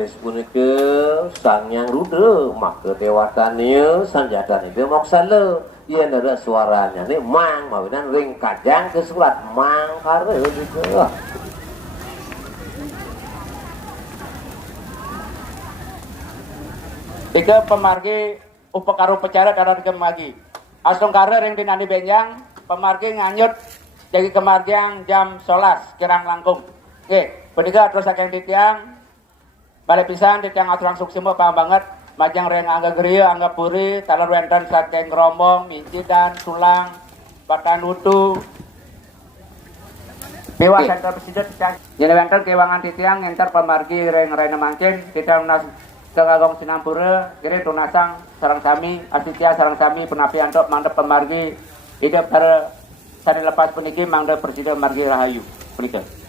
baris punika sangyang ruda maka dewasanya sanjatan itu moksala yen ada suaranya nih mang mawinan ring kajang ke surat mang kare gitu. Tiga pemargi upakaru pecara karena kemagi. Asung kare ring dinani benjang pemargi nganyut jadi kemargiang jam 11 kirang langkung. Oke, pendiga terus akan titiang balik pisan titiang aturang suksimo paham banget majang ring angga geria angga puri talon wenten saking rombong mincidan sulang batan utu Dewa Center Presiden titiang jadi wenten kewangan titiang enter pemargi ring rena mangkin kita menas Kagagong Sinampura, kiri tunasang sarang sami, asitia sarang sami, penapi antok mandep pemargi, hidup pada sari lepas peniki mangda Presiden Margi Rahayu. Penikah.